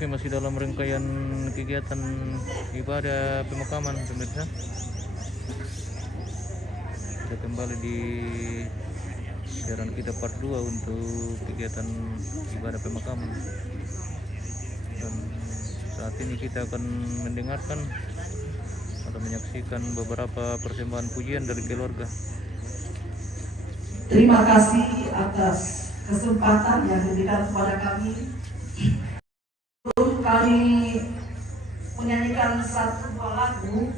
Oke, masih dalam rangkaian kegiatan ibadah pemakaman pemirsa. Kita kembali di siaran kita part 2 untuk kegiatan ibadah pemakaman. Dan saat ini kita akan mendengarkan atau menyaksikan beberapa persembahan pujian dari keluarga. Terima kasih atas kesempatan yang diberikan kepada kami. Kami menyanyikan satu buah lagu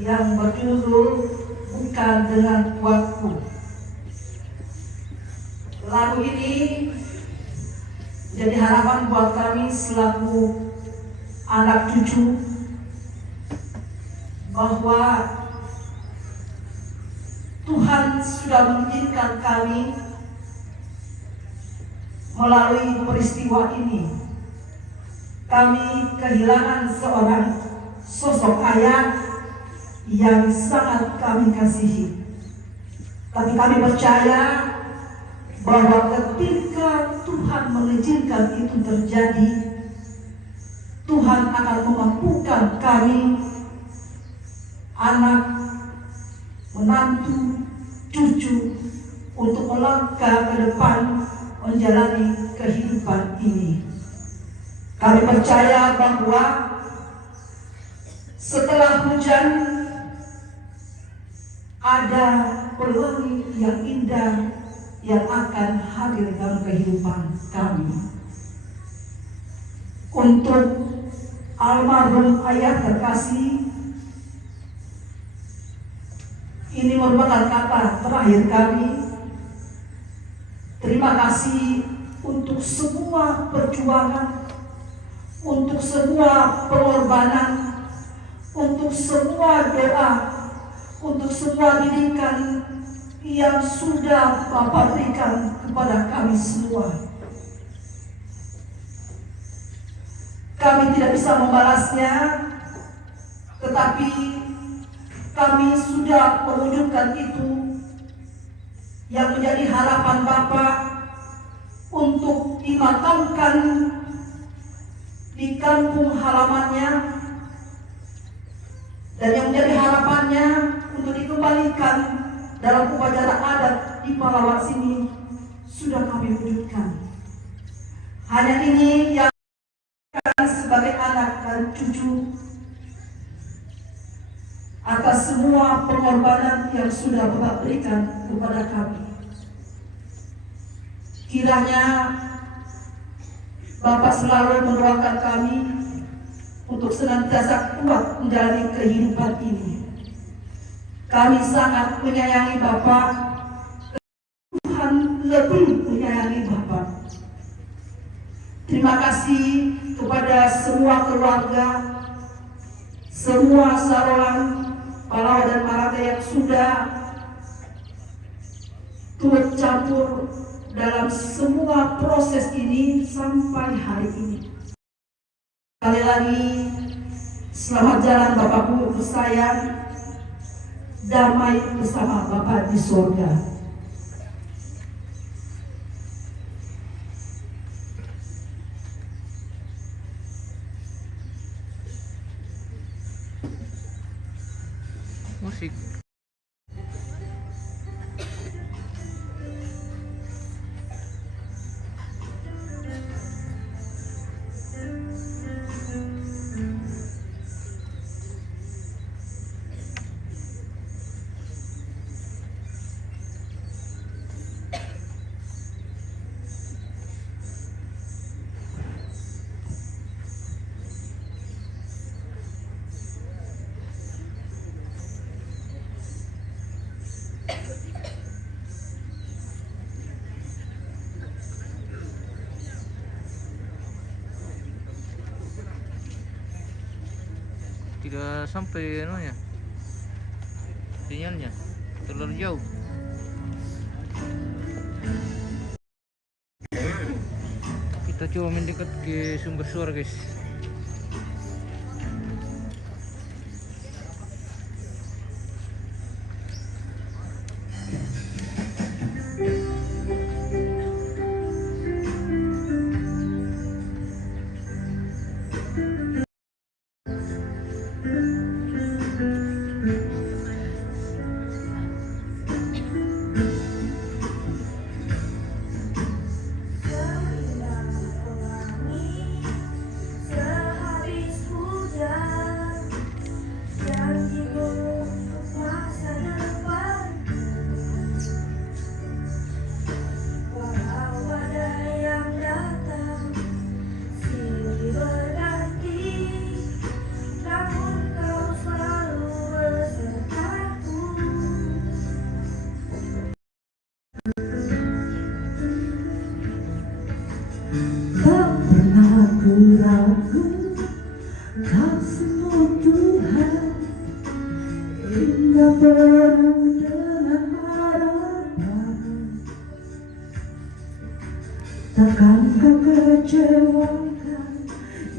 yang berjudul Bukan Dengan Kuatku. Lagu ini jadi harapan buat kami selaku anak cucu bahwa Tuhan sudah mengizinkan kami melalui peristiwa ini. Kami kehilangan seorang sosok ayah yang sangat kami kasihi. Tapi kami percaya bahwa ketika Tuhan mengizinkan itu terjadi, Tuhan akan memampukan kami, anak, menantu, cucu, untuk melangkah ke depan menjalani kehidupan ini. Kami percaya bahwa setelah hujan ada pelangi yang indah yang akan hadir dalam kehidupan kami. Untuk almarhum ayah terkasih, ini merupakan kata terakhir kami. Terima kasih untuk semua perjuangan, untuk semua pengorbanan, untuk semua doa, untuk semua didikan yang sudah Bapak berikan kepada kami semua. Kami tidak bisa membalasnya, tetapi kami sudah mewujudkan itu yang menjadi harapan Bapak untuk dimakamkan di kampung halamannya, dan yang menjadi harapannya untuk dikembalikan dalam upacara adat di Palawat sini sudah kami wujudkan. Hanya ini yang sebagai anak dan cucu atas semua pengorbanan yang sudah Bapak berikan kepada kami. Kiranya Bapak selalu mendoakan kami untuk senantiasa kuat menjalani kehidupan ini. Kami sangat menyayangi Bapak. Tuhan lebih menyayangi Bapak. Terima kasih kepada semua keluarga, semua sarolan, Palawa dan Marata yang sudah turut campur dalam semua proses ini sampai hari ini. Sekali lagi, selamat jalan Bapakku tersayang, damai bersama Bapak di surga. Musik. Tidak sampai anunya, sinyalnya terlalu jauh. Kita coba mendekat ke sumber suara, guys. kasih-Mu Tuhan indah penuh dengan harapan. Takkan Kau kecewakan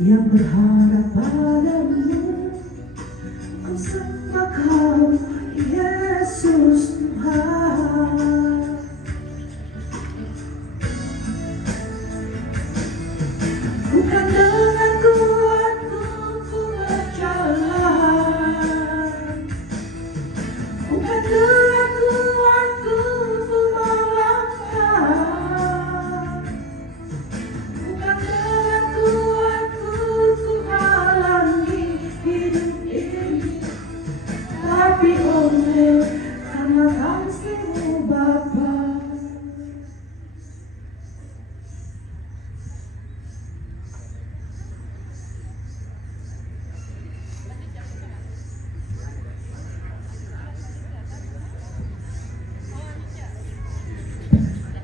yang berharap padamu. Ku sembah Kau, Yesus Tuhan. Bukan dengan kuatku ku berjalan, bukan dengan kuatku ku melangkah, bukan dengan kuatku ku halangi hidup ini, tapi oleh karena kasih-Mu Bapa.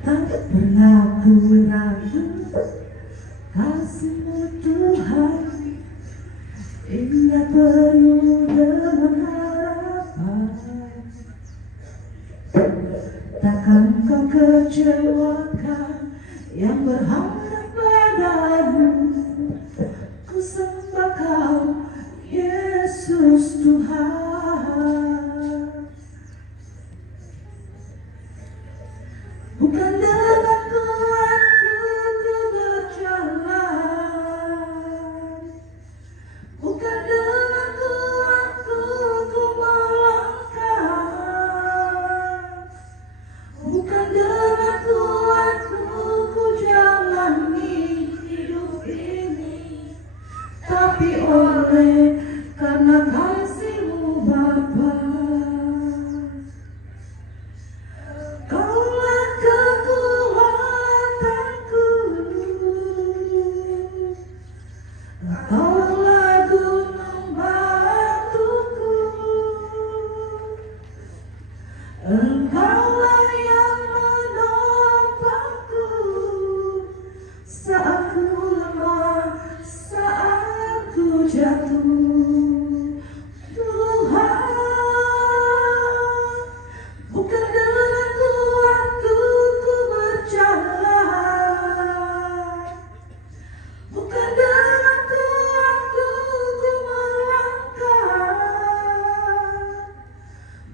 Tak pernah ku ragu kasih-Mu Tuhan indah penuh dengan harapan. Takkan Kau kecewakan yang berharap padamu. Ku sembah Kau, Yesus Tuhan. Bukan dengan kuatku ku berjalan, bukan dengan kuatku ku melangkah, bukan dengan kuatku ku jalani hidup ini, tapi oleh karena kasih-Mu Bapa. Kaulah kekuatanku, Kaulah gunung batuku, Engkaulah yang menopangku saat ku lemah, saat ku jatuh. Tuhan, bukan dengan kuatku ku berjalan, bukan dengan kuatku ku melangkah,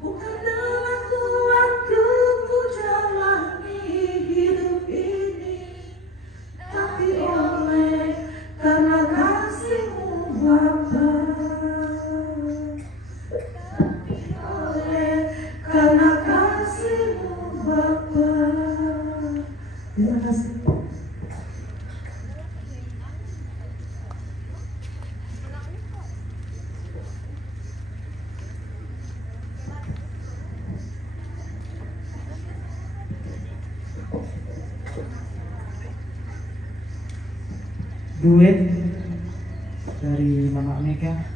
bukan dengan kuatku ku jalani hidup ini, tapi oleh karena kasih-Mu Bapa. Tapi oleh karena kasih-Mu Bapa. Terima kasih. Duet dari Mama Mega.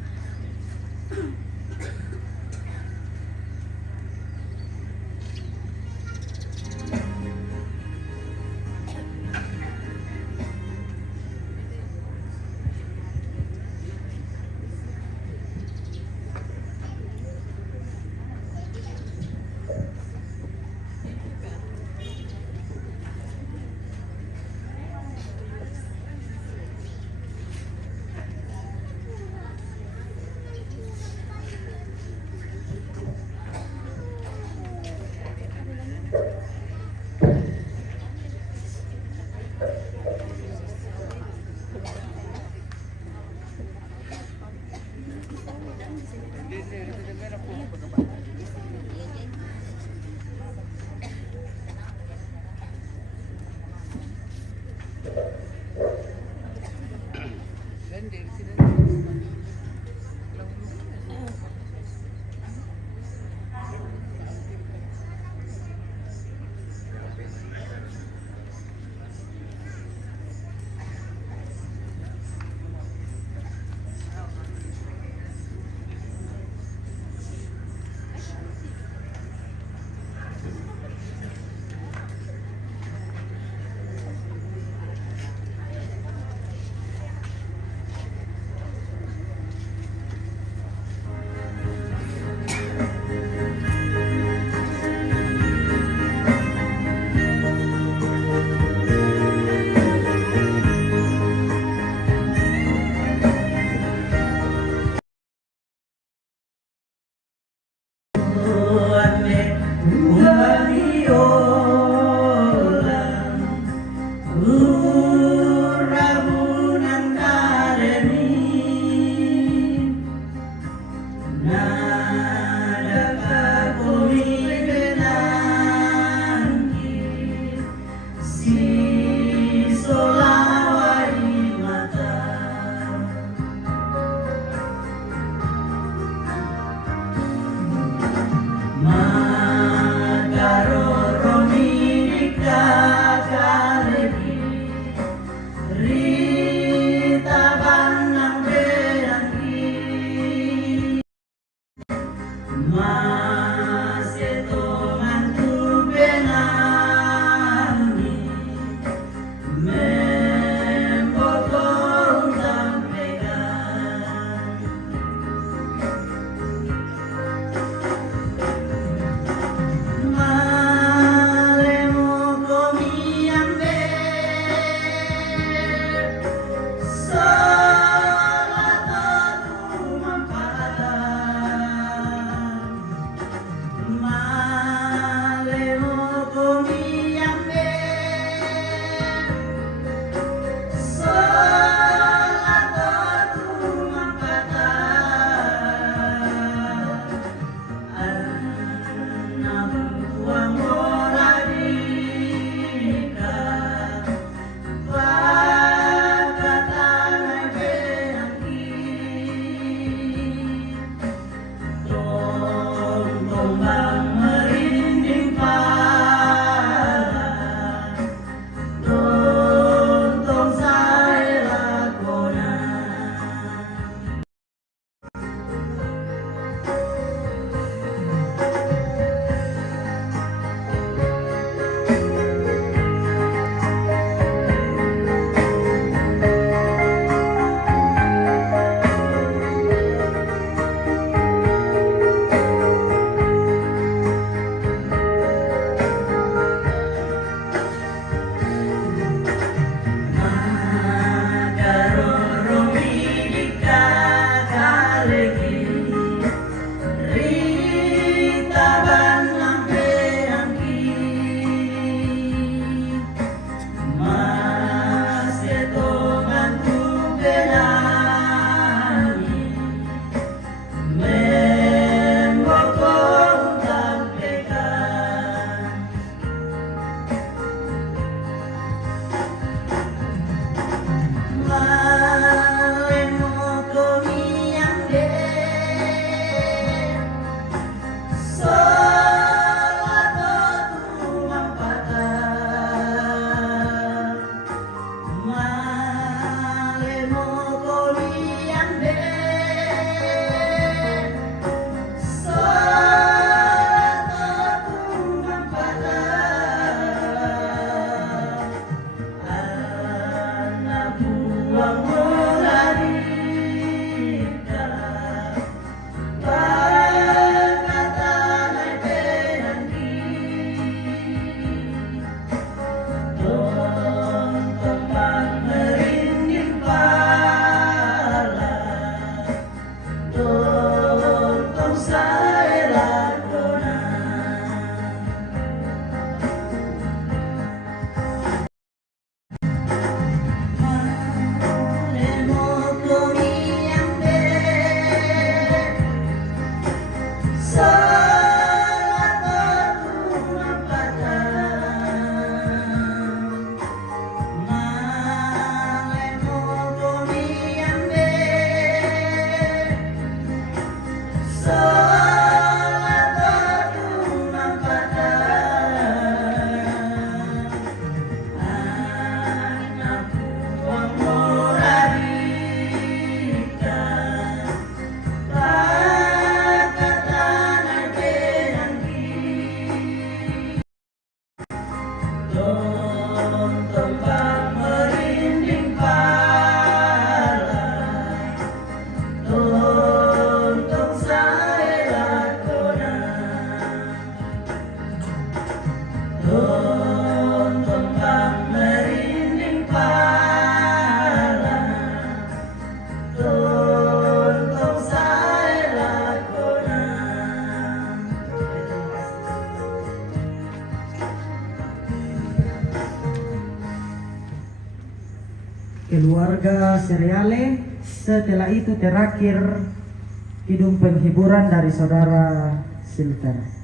Keluarga Seriale. Setelah itu terakhir kidung penghiburan dari saudara Silver.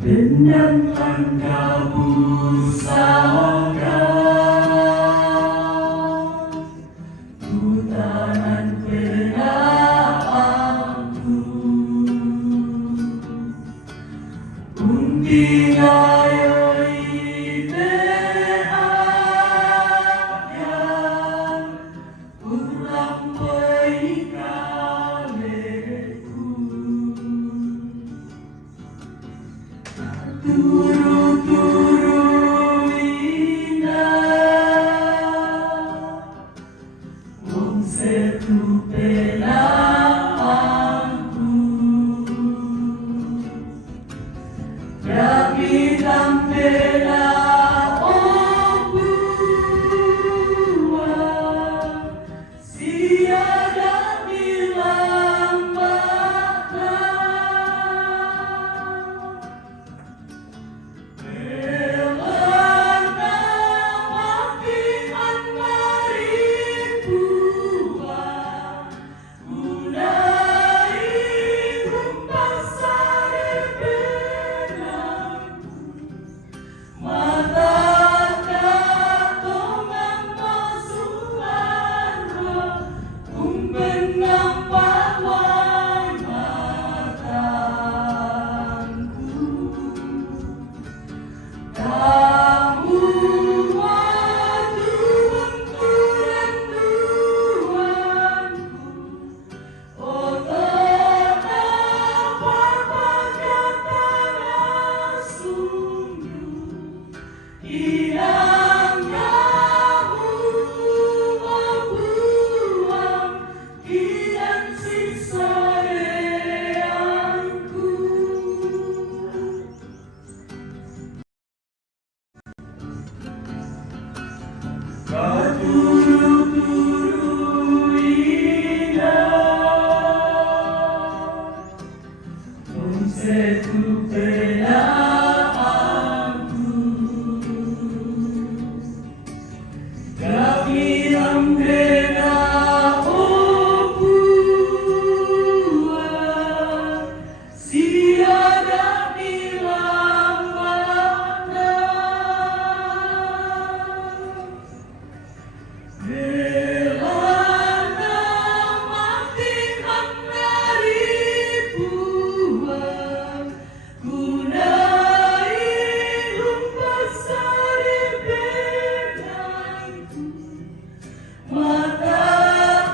dengan tangga pusaka putaran kenanganku undi ayoi yang ulang kaleku turu-turu indah wong setu pelangku tapi tampela obua siada bilang makna turu-turu indah wong setu pelangku tapi tampela obua siada bilang makna Belanda matikan dari buah kunai lumpasar benangku mata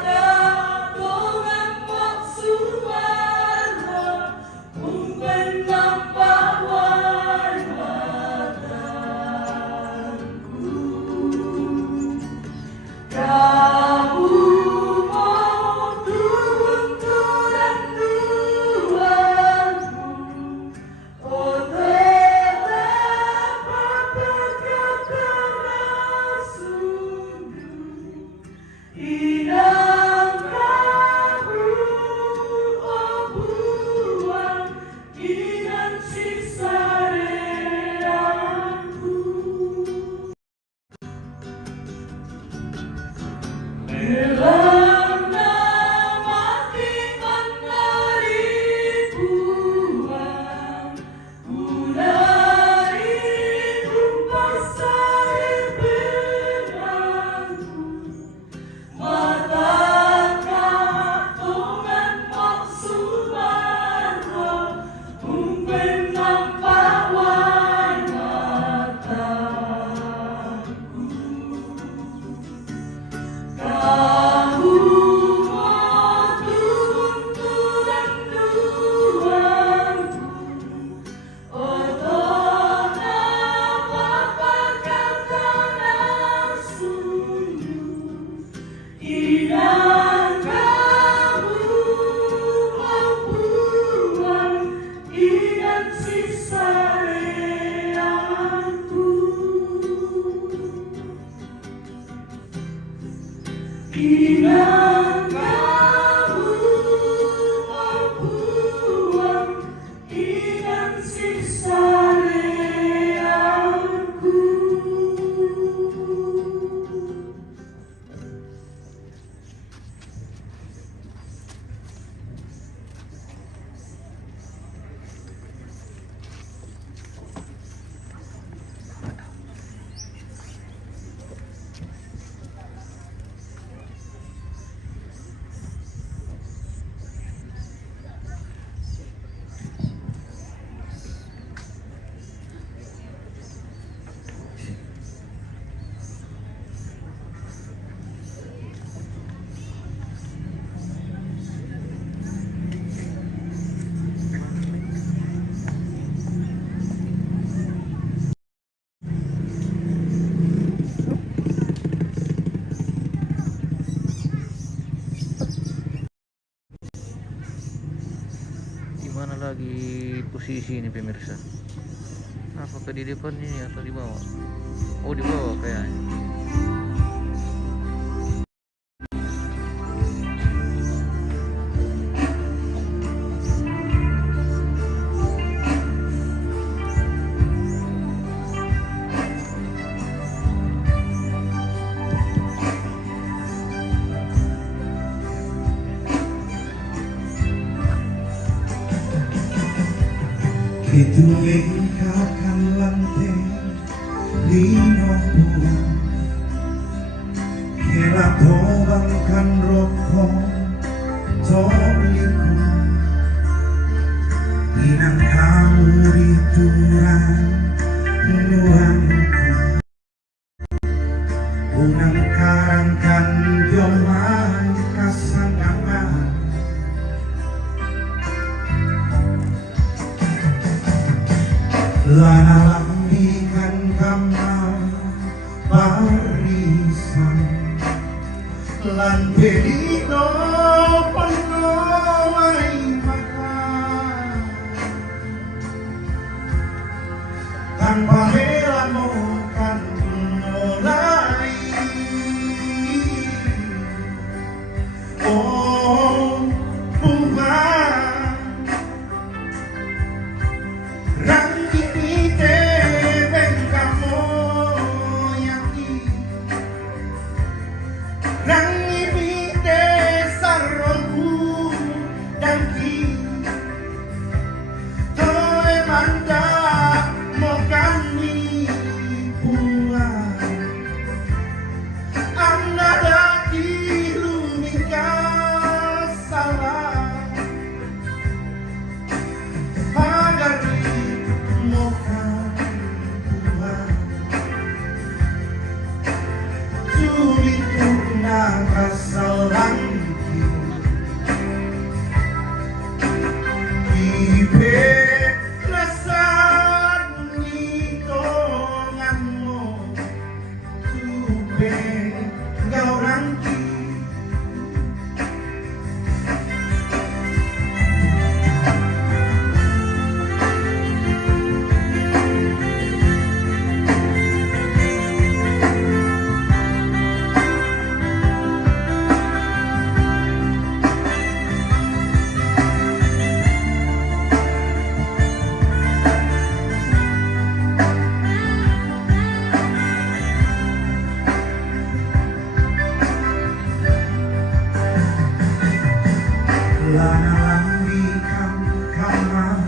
katongan mak suara umpan posisi ini pemirsa. Apakah di depan ini atau di bawah? Oh, di bawah kayaknya. Ituling kakan lanteng lino buang kela tobang kan rokok toliku inang kamu diturang nuangku unang karang kan joman kasangangan lana lambikan kamar barisan lan pelino penawai makan tanpa helano kan mulai oh bunga lana lambikan kamar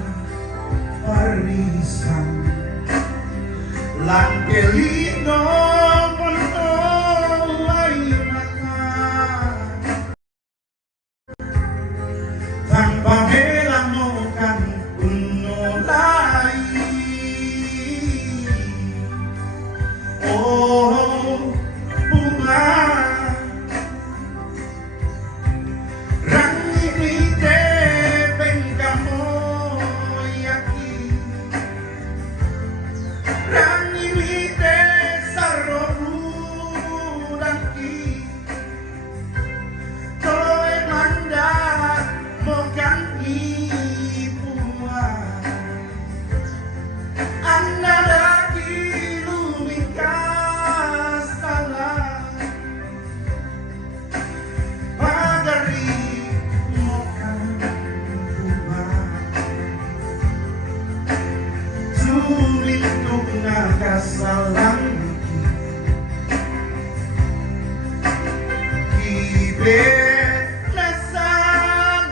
barisan lan pelino penawai makan tanpa helano kan mulai oh bunga kasalang kibe nasan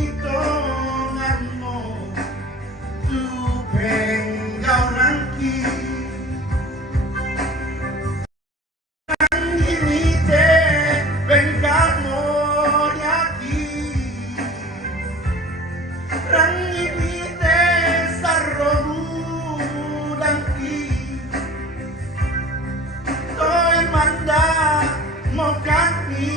itonganmu tupeng kau rangki ini te bengkamo yaki rangi te sarrobu manda mokani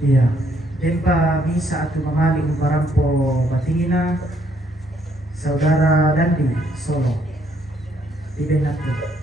Iya. Dempa misa atau mamaling barampo batingina Saudara Dandi Solo di Benatu.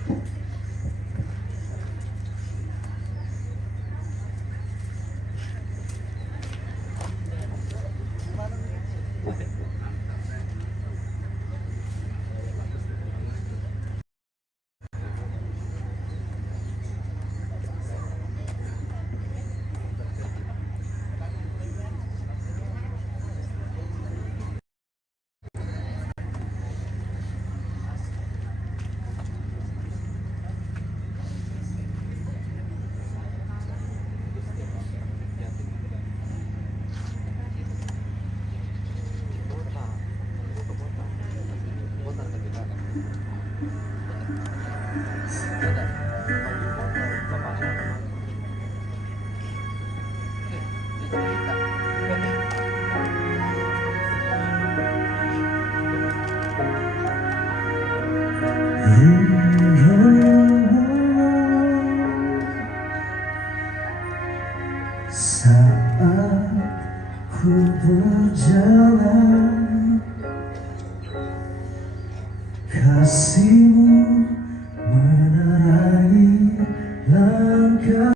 Saat ku berjalan, kasih-Mu menerangi langkah.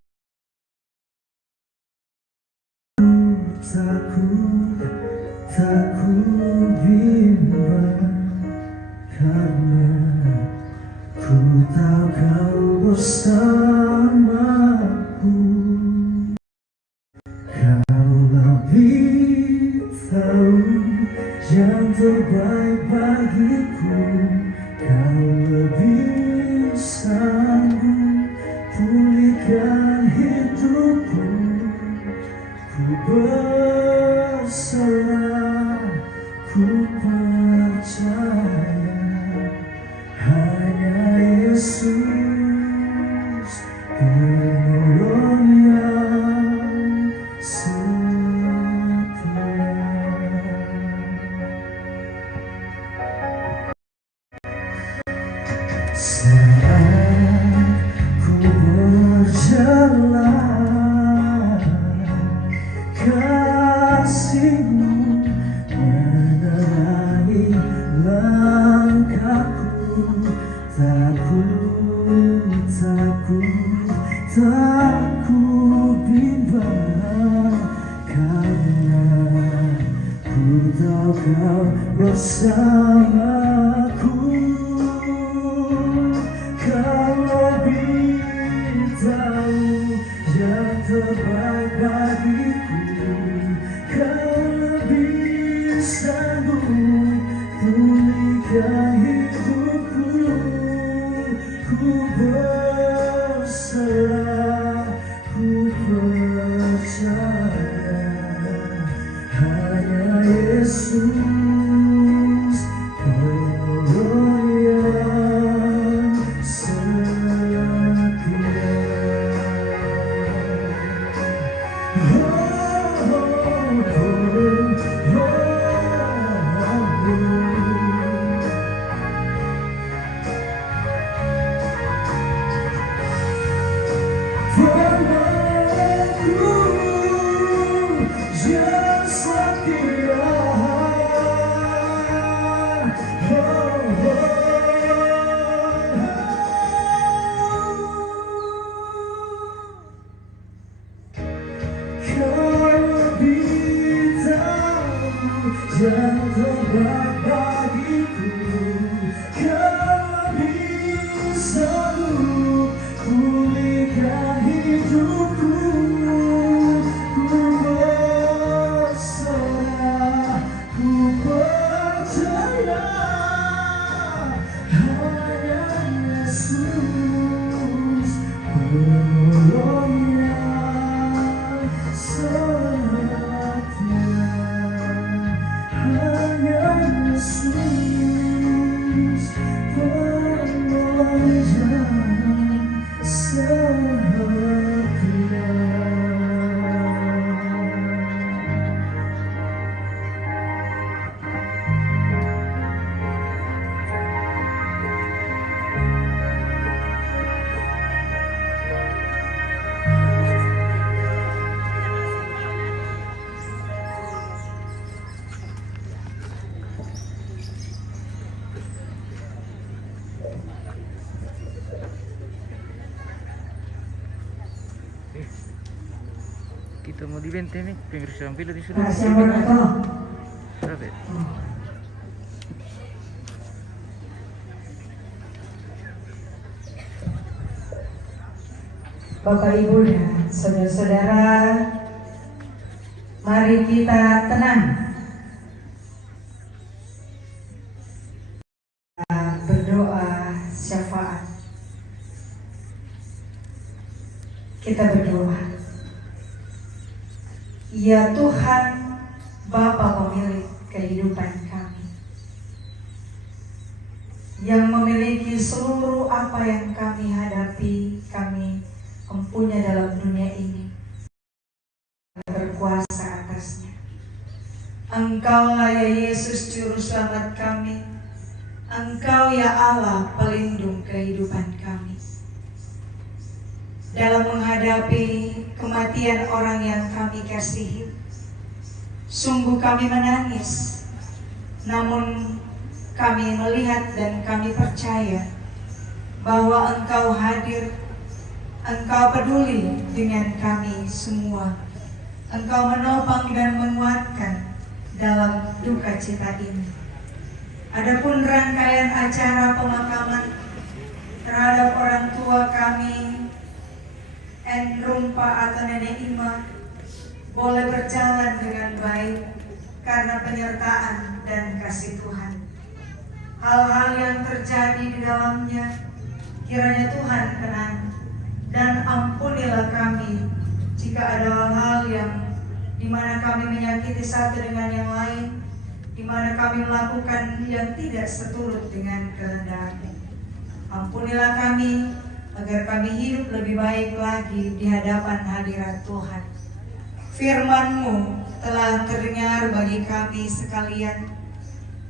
Takut bimbang, karena ku tahu Kau bersamaku. Kau lebih tahu yang terbaik bagiku. Kau lebih sanggup pulihkan hidupku. Ku berserah, ku percaya hanya Yesus penolong yang setia. Saat ku berjalan, kasih-Mu menerangi langkahku. Takut bimbang, karena ku tahu Kau bersamaku. Kau lebih tahu yang terbaik bagiku. Kau lebih sanggup pulihkan hidupku. Ku berserah, ku percaya hanya Yesus penolong yang setia. Yang terbaik bagiku. Kau lebih sanggup pulihkan hidupku. Ku berserah, ku percaya hanya Yesus penolong yang setia. Hanya Kita mau di benteng nih, pemeriksaan pilot di sudah. Rahasia mana toh? Berapa ya? Bapak Ibu dan saudara-saudara, mari kita tenang. Kita berdoa syafaat. Kita berdoa. Ya Tuhan, Bapa pemilik kehidupan kami, yang memiliki seluruh apa yang kami hadapi, kami empunya dalam dunia ini, berkuasa atasnya. Engkaulah ya Yesus juru selamat kami, Engkau ya Allah pelindung kehidupan kami. Dalam menghadapi kematian orang yang kami kasihi, sungguh kami menangis, namun kami melihat dan kami percaya bahwa Engkau hadir. Engkau peduli dengan kami semua. Engkau menopang dan menguatkan dalam duka cita ini. Adapun rangkaian acara pemakaman terhadap orang tua kami, Rumpa atau Nenek Ima, boleh berjalan dengan baik karena penyertaan dan kasih Tuhan. Hal-hal yang terjadi di dalamnya, kiranya Tuhan kenang. Dan ampunilah kami jika ada hal-hal yang dimana kami menyakiti satu dengan yang lain, dimana kami melakukan yang tidak seturut dengan kehendak-Mu. Ampunilah kami agar kami hidup lebih baik lagi di hadapan hadirat Tuhan. Firman-Mu telah terdengar bagi kami sekalian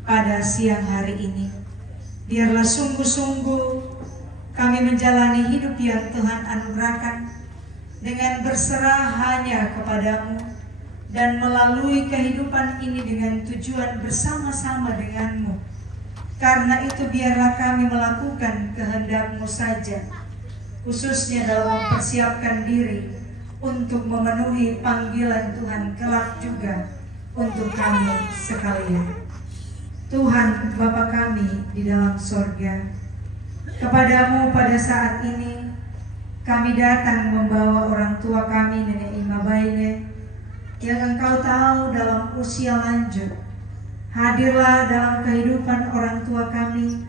pada siang hari ini. Biarlah sungguh-sungguh kami menjalani hidup yang Tuhan anugerahkan dengan berserah hanya kepadamu dan melalui kehidupan ini dengan tujuan bersama-sama denganmu. Karena itu biarlah kami melakukan kehendak-Mu saja, khususnya dalam mempersiapkan diri untuk memenuhi panggilan Tuhan kelak juga untuk kami sekalian. Tuhan Bapa kami di dalam sorga, kepadamu pada saat ini kami datang membawa orang tua kami, Nenek Ima Baile, yang Engkau tahu dalam usia lanjut. Hadirlah dalam kehidupan orang tua kami,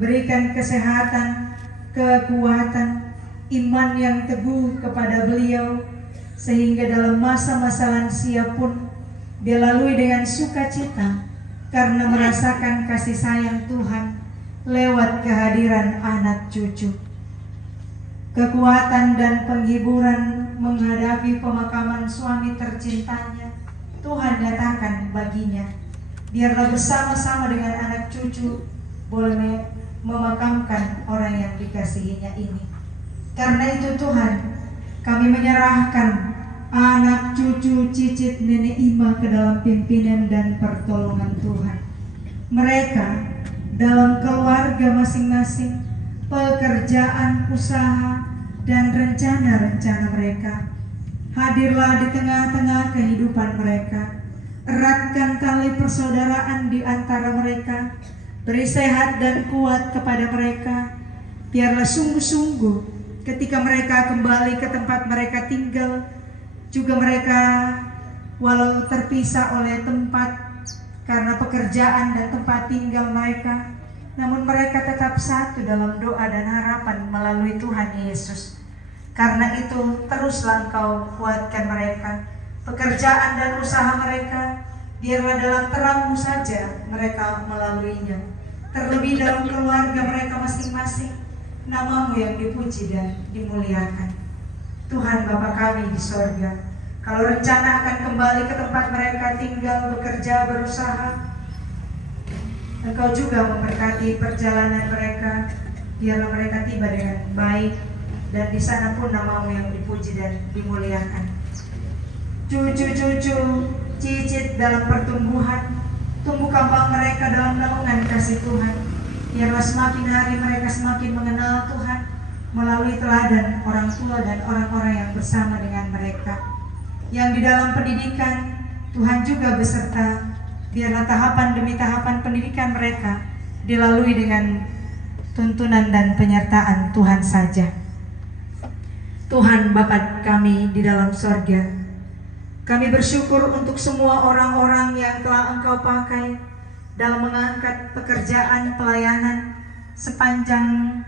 berikan kesehatan, kekuatan, iman yang teguh kepada beliau, sehingga dalam masa-masa lansia pun dia lalui dengan sukacita karena merasakan kasih sayang Tuhan lewat kehadiran anak cucu. Kekuatan dan penghiburan menghadapi pemakaman suami tercintanya Tuhan nyatakan baginya. Biarlah bersama-sama dengan anak cucu boleh memakamkan orang yang dikasihinya ini. Karena itu Tuhan, kami menyerahkan anak cucu cicit Nenek Ima ke dalam pimpinan dan pertolongan Tuhan. Mereka dalam keluarga masing-masing, pekerjaan, usaha, dan rencana-rencana mereka. Hadirlah di tengah-tengah kehidupan mereka. Eratkan tali persaudaraan di antara mereka. Beri sehat dan kuat kepada mereka. Biarlah sungguh-sungguh ketika mereka kembali ke tempat mereka tinggal, juga mereka walau terpisah oleh tempat karena pekerjaan dan tempat tinggal mereka, namun mereka tetap satu dalam doa dan harapan melalui Tuhan Yesus. Karena itu teruslah Engkau kuatkan mereka, pekerjaan dan usaha mereka, biarlah dalam terang-Mu saja mereka melaluinya. Terlebih dalam keluarga mereka masing-masing, nama-Mu yang dipuji dan dimuliakan. Tuhan Bapa kami di sorga, kalau rencana akan kembali ke tempat mereka tinggal, bekerja, berusaha, Engkau juga memberkati perjalanan mereka. Biarlah mereka tiba dengan baik, dan di sana pun nama-Mu yang dipuji dan dimuliakan. Cucu-cucu cicit dalam pertumbuhan, tumbuh kembang mereka dalam naungan kasih Tuhan. Biarlah semakin hari mereka semakin mengenal Tuhan melalui teladan orang tua dan orang-orang yang bersama dengan mereka. yang di dalam pendidikan, Tuhan juga beserta. Biarlah tahapan demi tahapan pendidikan mereka dilalui dengan tuntunan dan penyertaan Tuhan saja. Tuhan Bapa kami di dalam sorga, kami bersyukur untuk semua orang-orang yang telah Engkau pakai dalam mengangkat pekerjaan pelayanan sepanjang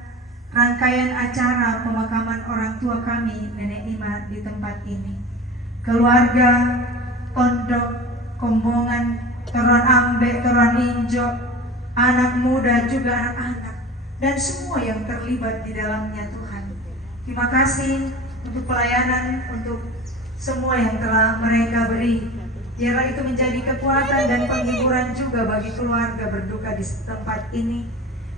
rangkaian acara pemakaman orang tua kami, Nenek Ima, di tempat ini. Keluarga, pondok, kombongan, Toruan Ambe, Toruan Injo, anak muda juga anak-anak, dan semua yang terlibat di dalamnya Tuhan. Terima kasih untuk pelayanan, untuk semua yang telah mereka beri. Biarlah itu menjadi kekuatan dan penghiburan juga bagi keluarga berduka di tempat ini.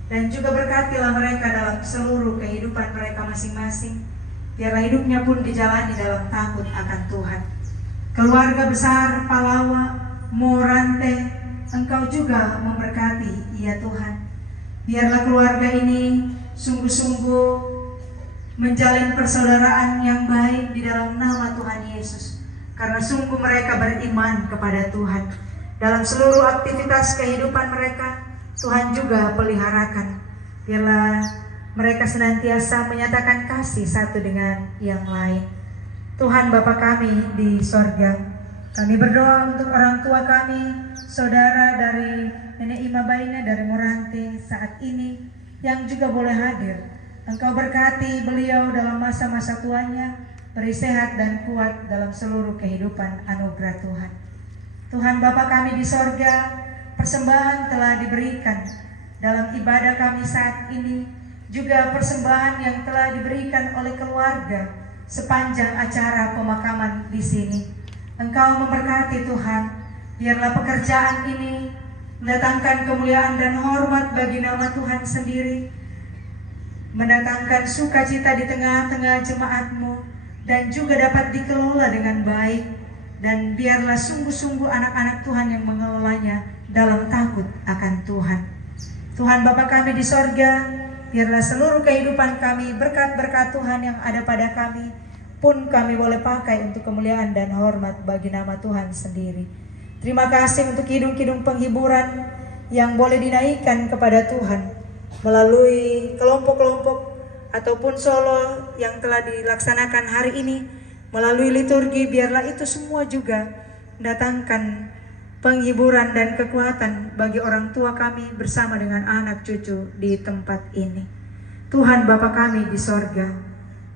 Dan juga berkatilah mereka dalam seluruh kehidupan mereka masing-masing. Biarlah hidupnya pun dijalani dalam takut akan Tuhan. Keluarga besar Palawa, Morante, Engkau juga memberkati, ya Tuhan. Biarlah keluarga ini sungguh-sungguh menjalin persaudaraan yang baik di dalam nama Tuhan Yesus. Karena sungguh mereka beriman kepada Tuhan. Dalam seluruh aktivitas kehidupan mereka, Tuhan juga peliharakan. Biarlah mereka senantiasa menyatakan kasih satu dengan yang lain. Tuhan Bapa kami di sorga, kami berdoa untuk orang tua kami, saudara dari Nenek Ima Baina dari Morante saat ini yang juga boleh hadir. Engkau berkati beliau dalam masa-masa tuanya, beri sehat dan kuat dalam seluruh kehidupan anugerah Tuhan. Tuhan Bapa kami di sorga, persembahan telah diberikan dalam ibadah kami saat ini, juga persembahan yang telah diberikan oleh keluarga sepanjang acara pemakaman di sini. Engkau memberkati Tuhan, biarlah pekerjaan ini mendatangkan kemuliaan dan hormat bagi nama Tuhan sendiri, mendatangkan sukacita di tengah-tengah jemaat-Mu, dan juga dapat dikelola dengan baik. Dan biarlah sungguh-sungguh anak-anak Tuhan yang mengelolanya dalam takut akan Tuhan. Tuhan Bapa kami di sorga, biarlah seluruh kehidupan kami, berkat-berkat Tuhan yang ada pada kami pun kami boleh pakai untuk kemuliaan dan hormat bagi nama Tuhan sendiri. Terima kasih untuk kidung-kidung penghiburan yang boleh dinaikkan kepada Tuhan melalui kelompok-kelompok ataupun solo yang telah dilaksanakan hari ini, melalui liturgi. Biarlah itu semua juga mendatangkan penghiburan dan kekuatan bagi orang tua kami bersama dengan anak cucu di tempat ini. Tuhan Bapa kami di sorga,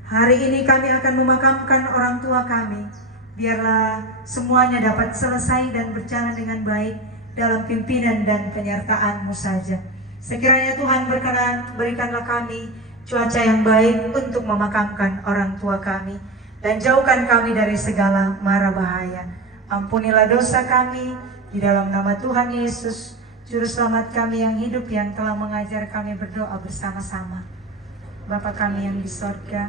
hari ini kami akan memakamkan orang tua kami. Biarlah semuanya dapat selesai dan berjalan dengan baik dalam pimpinan dan penyertaan-Mu saja. Sekiranya Tuhan berkenan, berikanlah kami cuaca yang baik untuk memakamkan orang tua kami, dan jauhkan kami dari segala mara bahaya. Ampunilah dosa kami di dalam nama Tuhan Yesus, Juru Selamat kami yang hidup, yang telah mengajar kami berdoa bersama-sama. Bapa kami yang di sorga,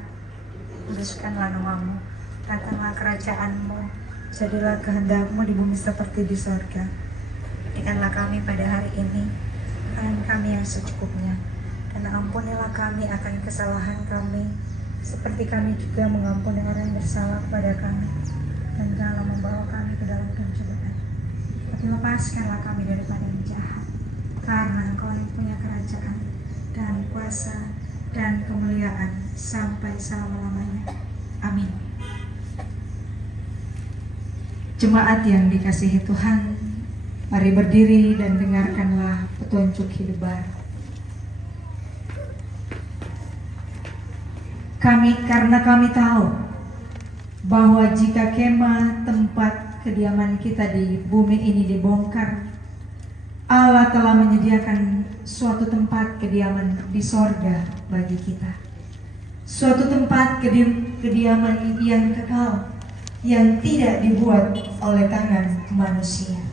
kuduskanlah nama-Mu, datanglah kerajaan-Mu, jadilah kehendak-Mu di bumi seperti di sorga. Berikanlah kami pada hari ini makanan kami yang secukupnya, dan ampunilah kami akan kesalahan kami, seperti kami juga mengampuni orang yang bersalah kepada kami. Dan janganlah membawa kami ke dalam pencobaan, tapi lepaskanlah kami daripada yang jahat. Karena Engkau yang punya kerajaan dan kuasa dan kemuliaan sampai selama-lamanya. Amin. Jemaat yang dikasihi Tuhan, mari berdiri dan dengarkanlah petunjuk hidup baru. Karena kami tahu bahwa jika kemah tempat kediaman kita di bumi ini dibongkar, Allah telah menyediakan suatu tempat kediaman di sorga bagi kita. Suatu tempat kediaman yang kekal, yang tidak dibuat oleh tangan manusia.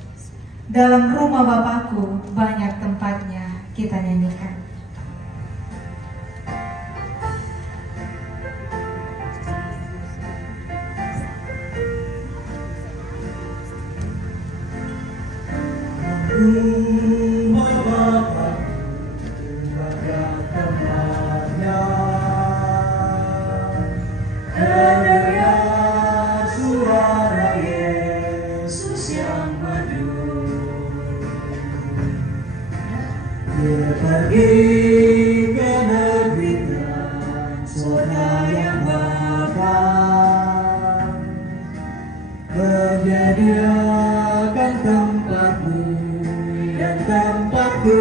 Dalam rumah Bapakku banyak tempatnya, kita nyanyikan. Rumah Bapa banyak tempatnya, kedengar suara pesona yang megah, menyediakan tempatmu dan tempatku.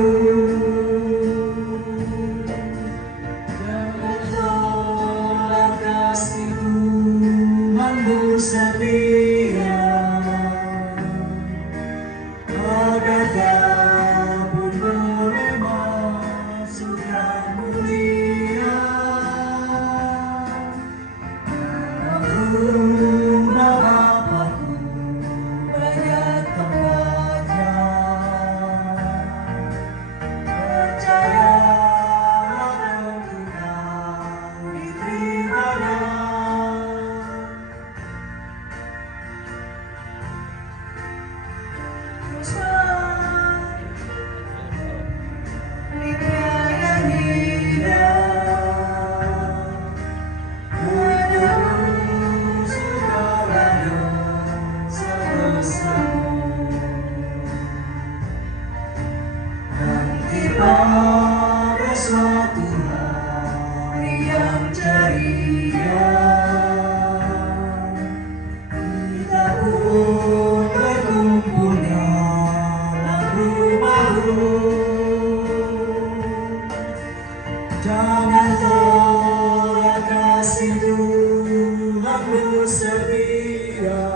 Jangan tolak kasih Tuhanmu setia, agar kamu boleh masuk yang mulia dalam rumah Bapakku banyak tempatnya. Percayalah tentu kau diterimanya. Pada suatu hari yang ceria, kita pun berkumpul dalam rumahmu. Jangan tolak kasih Tuhanmu setia,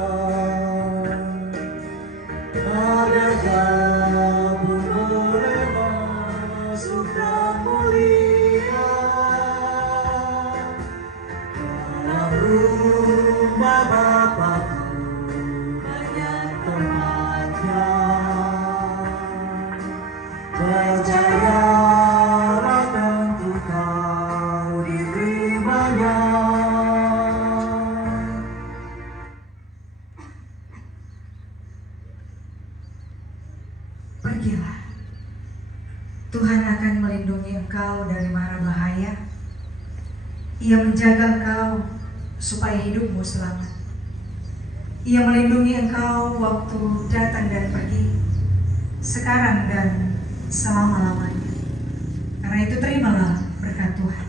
agar kamu boleh masuk dan mulia dalam rumah Bapakku banyak tempatnya. Percayalah tentu kau diterimanya. Pergilah. Tuhan akan melindungi engkau dari mara bahaya. Ia menjaga engkau supaya hidupmu selamat. Ia melindungi engkau waktu datang dan pergi, sekarang dan selama-lamanya. Karena itu terimalah berkat Tuhan.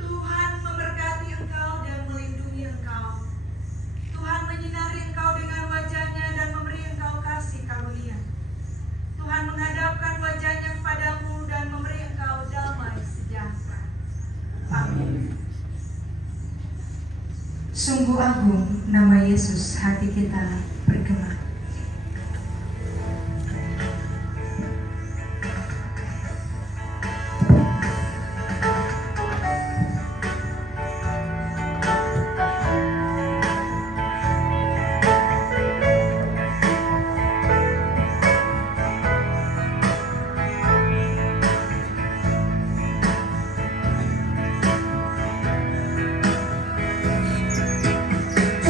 Tuhan memberkati engkau dan melindungi engkau. Tuhan menyinari engkau dengan wajah-Nya dan memberi engkau kasih karunia. Tuhan menghadapkan wajah-Nya kepadamu dan memberi engkau damai sejahtera. Amin. Sungguh agung nama Yesus, hati kita bergema.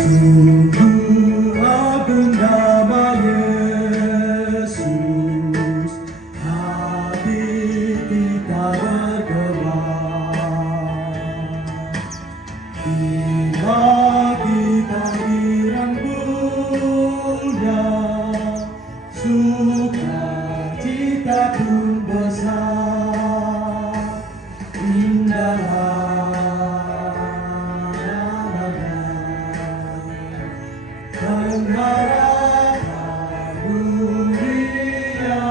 Sungguh agung nama Yesus, hati kita bergema. Bila kita dirangkulnya, sukacita pun besar. Indahlah pengharapan dunia,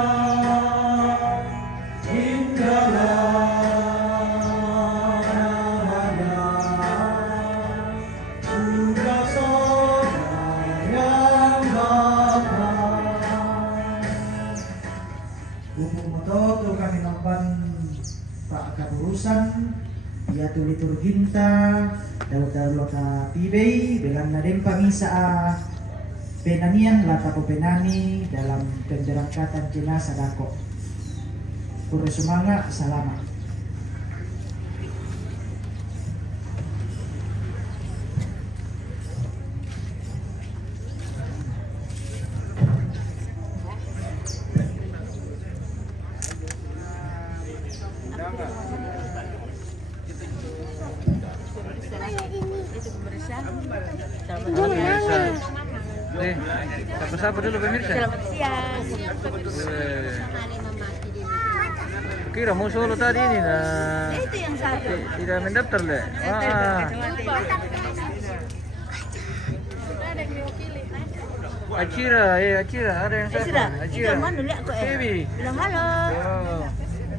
indahlah namanya, surga sorga yang dapat. Bumbu moto tu kami nampan Pak Kapurusan, ia tu liturginta dalam pibei dengan nadem pamisa penanian lata penani dalam penjerangkatan jenazah dako. Puro sumanga salamat. Sapa dulu pemirsa. Selamat siang. Weh. Kira mau solo tadi ini nah. Itu yang satu. Tidak mendaftar deh. Wah. Acira, Acira, ada yang satu. Acira. Mana lihat kok Baby. Bilang halo. Oh.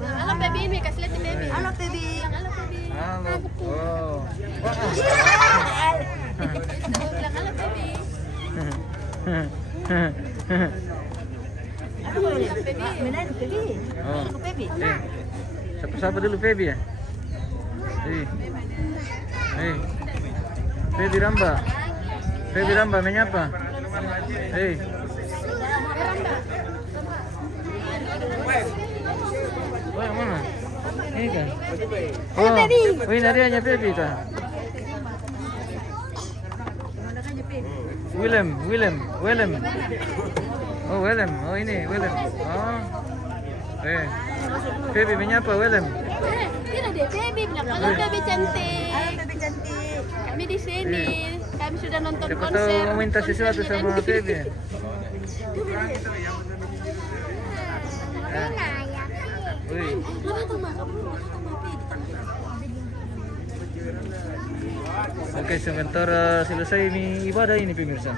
Halo baby, ini kasih lihat baby. Halo baby. Halo baby. Halo. Oh. Bilang halo baby. Aku boleh. Mana itu baby? Oh. Aku baby. Siapa dulu Feby ya? Feby Ramba. Feby Ramba menyapa. Oh, yang mana? Ini kan? Oh, ini hadiahnya Feby kan? Willem. Oh, Willem. Oh, ini Willem. Oh. Feby menyapa Willem. Ini deh baby, bilang halo baby cantik. Halo baby cantik. Kami di sini. Kami sudah nonton Siapa tahu konser. mau minta sesuatu sama Feby. Wih. Oke, sementara selesai ini ibadah ini pemirsa.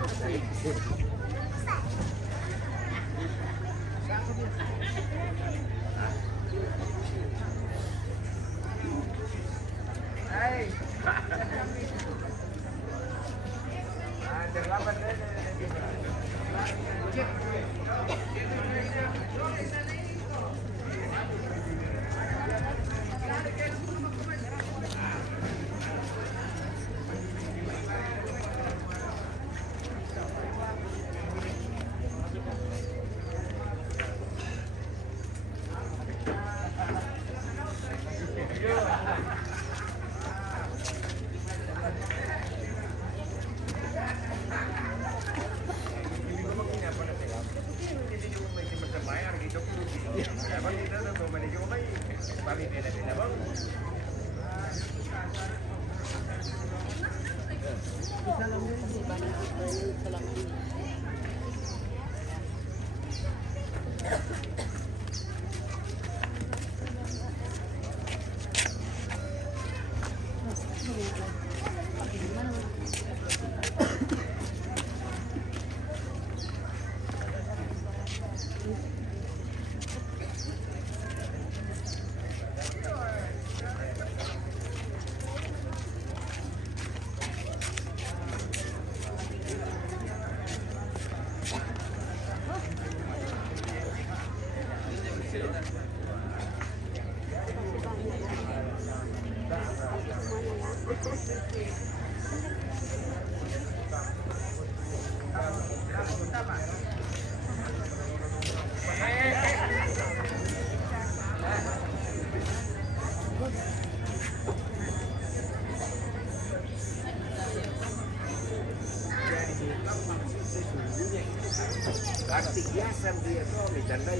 Arti kiasan dia tuh ditandai.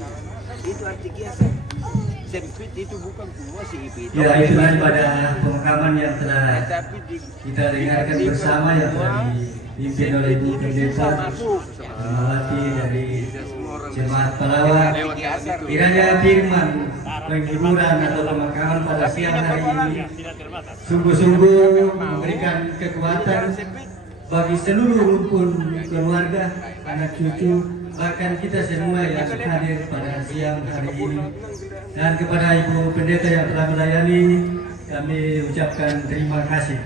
Itu arti kiasan. Sempit itu bukan semua si IP. Ya, itulah pada pemakaman yang telah Tapi di kita dengarkan bersama yang telah dipimpin oleh Ibu Pendeta Mawati dari Jemaat Pelawak. Kiranya firman penghiburan atau pemakaman pada siang hari ini sungguh-sungguh memberikan kekuatan bagi seluruh rukun keluarga, anak cucu, bahkan kita semua yang hadir pada siang hari ini. Dan kepada Ibu Pendeta yang telah melayani, kami ucapkan terima kasih.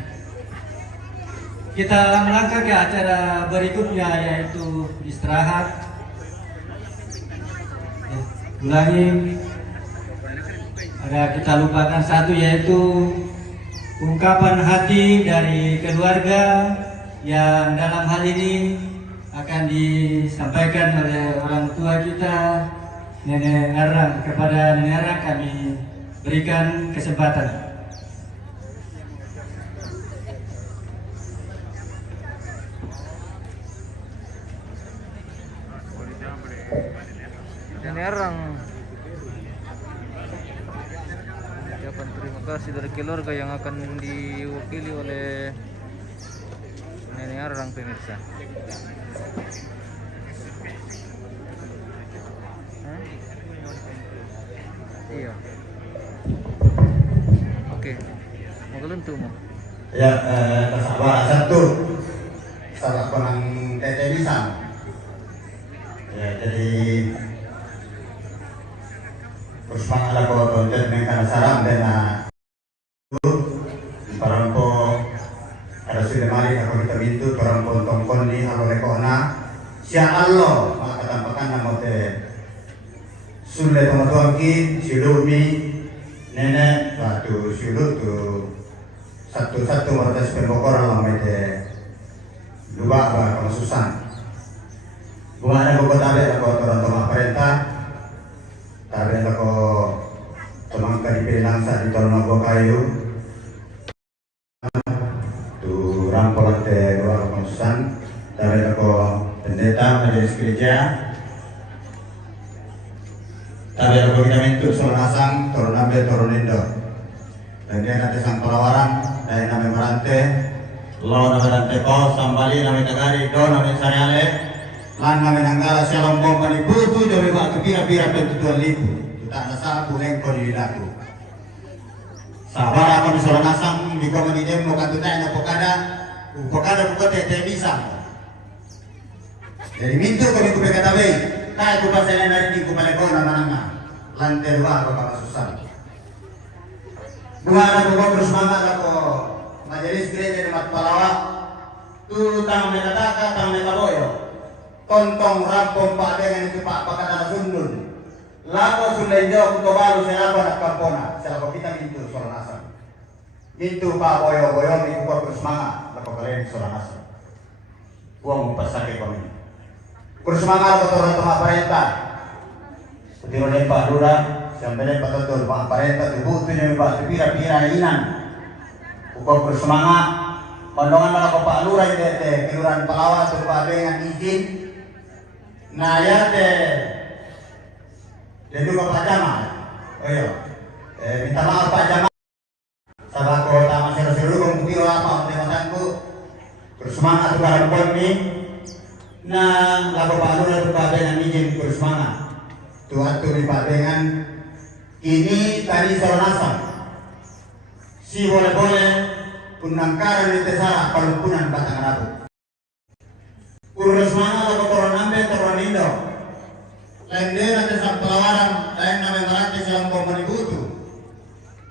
Kita melangkah ke acara berikutnya, yaitu istirahat. Ulangi, ada kita lupakan satu, yaitu ungkapan hati dari keluarga yang dalam hal ini akan disampaikan oleh orang tua kita, Nenek Arang. Kepada Nenek Arang kami berikan kesempatan. Nenek Arang, ucapan terima kasih dari keluarga yang akan diwakili oleh Nenek Arang pemirsa. Hah? Iya. Oke. Mau keluntu mau. Ya, tersabar satu salah konang tete bisa. Ya, jadi terus pangala ko tonton dengan sarang dan parangko ada sudah mari ako kita bintu parangko tongkon ni ako lekona siya Allah makatampakan na mo te sulle tomatuangki silumi nene batu silut tu satu mertas pembokoran lah mete dua apa kemasusan bunga ada buku tabe ako turun toma perintah tabe ako tumangka di pinangsa di turun ako kayu tu rampolan te dua kemasusan tabe ako pendeta majelis gereja tabe ako kita mintu soal asang turun ambil turun indo dan dia nanti sang pelawaran dari nama merante lo nama merante ko sambali nama tagari do nama sariale lan nama nanggala sialang bom mani butu jori waktu pira-pira pentutuan lipu tak nasa buneng ko di daku sabar ako di solang asang di ko manidem mo katutai na pokada buko tete bisa jadi mintu kami kupe katabe tayo ko pa sila narinig ko paleko na mananga lantai dua ko kakasusan bunga ko terus semangat ako majelis gereja di Matpalawa tu tang menataka tang metaboyo tontong rampong pa dengan itu pak pakata sundun lapo sulenjo ko balu sa lapo nak kampona sa lapo kita mintu soran asam mintu pa boyo mi ko terus semangat lapo kalen soran asam uang pasake kami terus semangat ko turun toma perintah Putiro Pak Lura sampai patutul Pak Parenta tubuh tu ni Pak pira-pira inan ukur bersemangat kondongan malah Pak Lura itu kelurahan Palawa tu Pak dengan izin naya de dua Pak Jamal oh iya minta maaf Pak Jamal sabak kota masih seluruh Putiro apa teman-temanku bersemangat tu kalau pun ni nah lalu Pak Lura tu Pak dengan izin bersemangat Tuhan tu Pak dengan ini tadi soranasam si boleh-boleh punangkaran itu salah palumpunan batang rabu urus mana lalu turun ambil turun indo lain dia nanti sang pelawaran lain nama merantai silang komuni butuh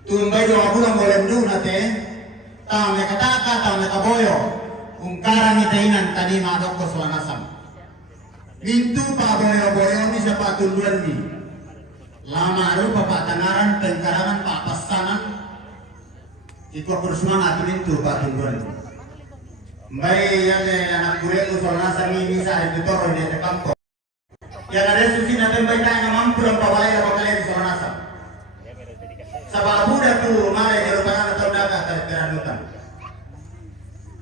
tumbai dua bulan boleh dulu nanti tahu mereka taka tahu mereka boyo ungkaran itu inan tadi madok ke soranasam mintu pak boyo ini siapa tunduan ni lama rupa Pak Tangaran, Tengkarangan, Pak Pasanan itu aku semangat itu Pak Tunduan baik yang anak kuret usul nasa ini bisa itu toro di kampung yang ada susi nanti baik yang mampu dan pawalai apa kalian di soal nasa sabak muda tuh mare kalau pangan atau daga terkeran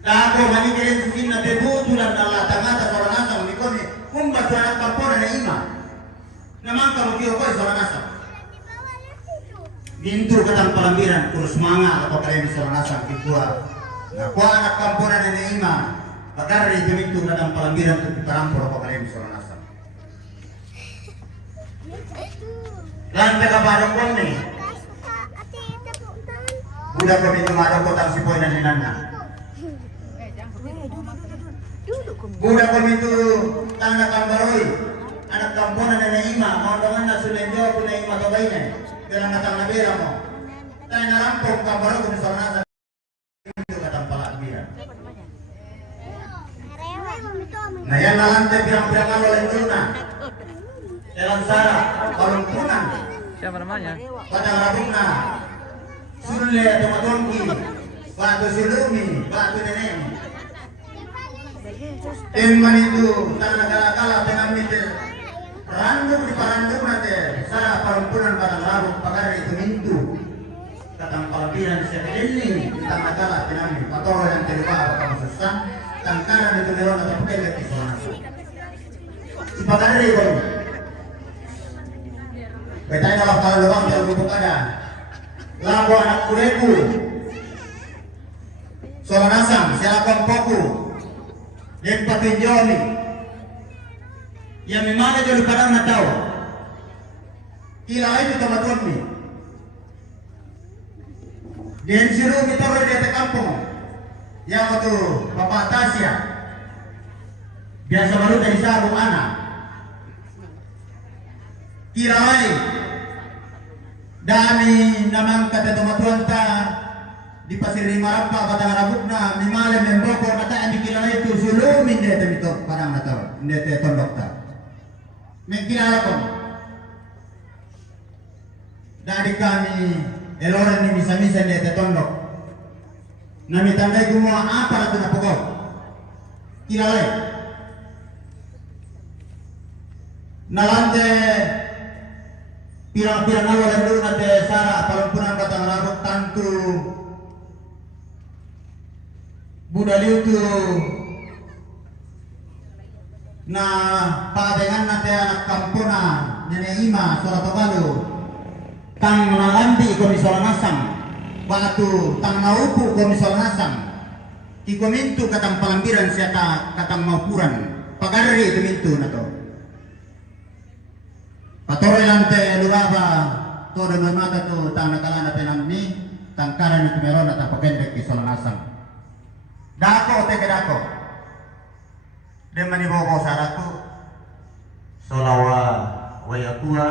dah aku mani kalian susi nanti butuh dan Allah tangata soal nasa mikoni umbat anak kampung ada iman namang kamu kio koi soal nasa bintu katang palambiran kurus manga atau kalian soal nasa kikuat nah kuah anak kampuran ada iman bakar itu bintu katang palambiran untuk diperampur atau kalian soal nasa lantai kabarang kong ni budak kami itu madang kotang sipoy na ninana budak kami itu tanda kambaroi anak kampunan ada ima mau dengan nasulenjo pun ima kabainnya dalam katang nabira mo tayo narampong kambaroi kung soal nasa itu katang palambiran nah yan na lantai pirang-pirang oleh tuna dalam sarah kalungkunan Siapa namanya? padang rabungna sulle atau matongki batu silumi batu nenek teman itu tanah kala-kala pengambil randuk di paranduk nanti sarah kalungkunan padang rabung pagar itu mintu katang palambiran sekeliling di tanah kala pengambil patoro yang terlupa apakah susah tangkaran itu leron atau pekelet di sana si pagar itu betanya lah kalau lubang yang lubuk ada lagu anak kureku soal nasam silakan poku yang patinjoni yang memang jadi padang na tahu kila itu teman-teman Dan suruh kita di kampung yang waktu Bapak Tasya biasa baru dari sarung anak kira lain dami namang kata teman-teman ta di pasir lima rampa batang rabukna mimale memboko kata andi kira lain tu sulumin dia temito padang natau dia te tondok ta mengkira apa dari kami eloran ni misa-misa dia te tondok nami tandai kumua apa ratu na pokok kira lain nalante pirang-pirang awal dulu nate sara palumpunan batang rabuk tantu budali itu na padengan nate anak kampuna nenek ima suara tobalu tang nalambi komisol nasang batu tang naupu komisol nasang ikomintu katang palambiran siata katang maupuran pagari itu mintu nato patore lante lubaba todo no mata tu tang nakala na penamni tang karan itu meron at pakendek ki solanasang dako te kedako de mani bobo saraku solawa wayakua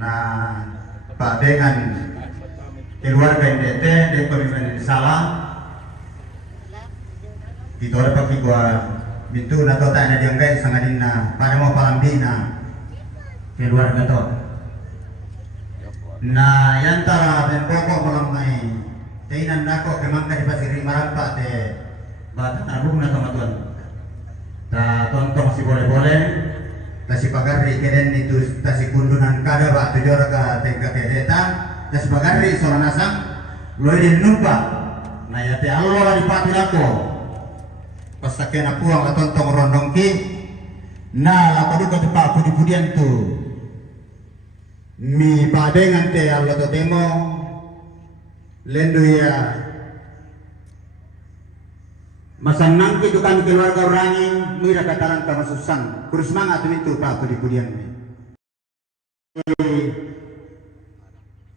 na padengan keluarga ndete de pemimpin salah ditore pagi gua bintu na tota na dianggai sangadina pada mau palambina keluarga to na yantara ben pokok malamai teinan nako kemangka di pasir marampa te batang abung na teman-teman ta tontong si boleh-boleh ta si pagari keren itu ta si kundunan kada ba tujora ka tengka kedeta ta si pagari soranasang loy din numpa na yate Allah di patilako pasakena puang ka tontong rondongki na lakodu ka tepa pudi-pudian tu mi padengan te Allah to temo lendu ya masang itu kami keluarga orangin mira kataran ka masusang kurus mangat itu pa pudi-pudian mi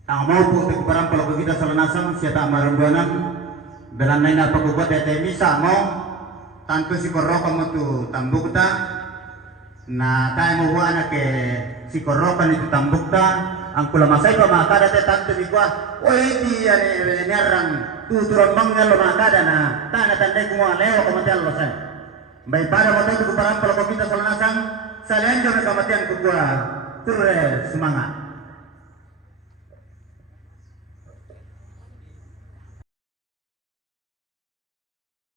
tang mau po te parang pala kita salanasang siya marumbanan belan na pagkugot ete misa mo tanto si korroka mo tu tambuk ta na tayo mo buwan na ke si korrokan itu tambuk ta ang kulamasay pa makada te tanto di kwa oy di ani nerang tuturan manggal lo makada na tana tandai kumwa leo kamatian lo sa bay para mo tayo parang pala kita salanasang salenjo na kamatian ko kwa turre semangat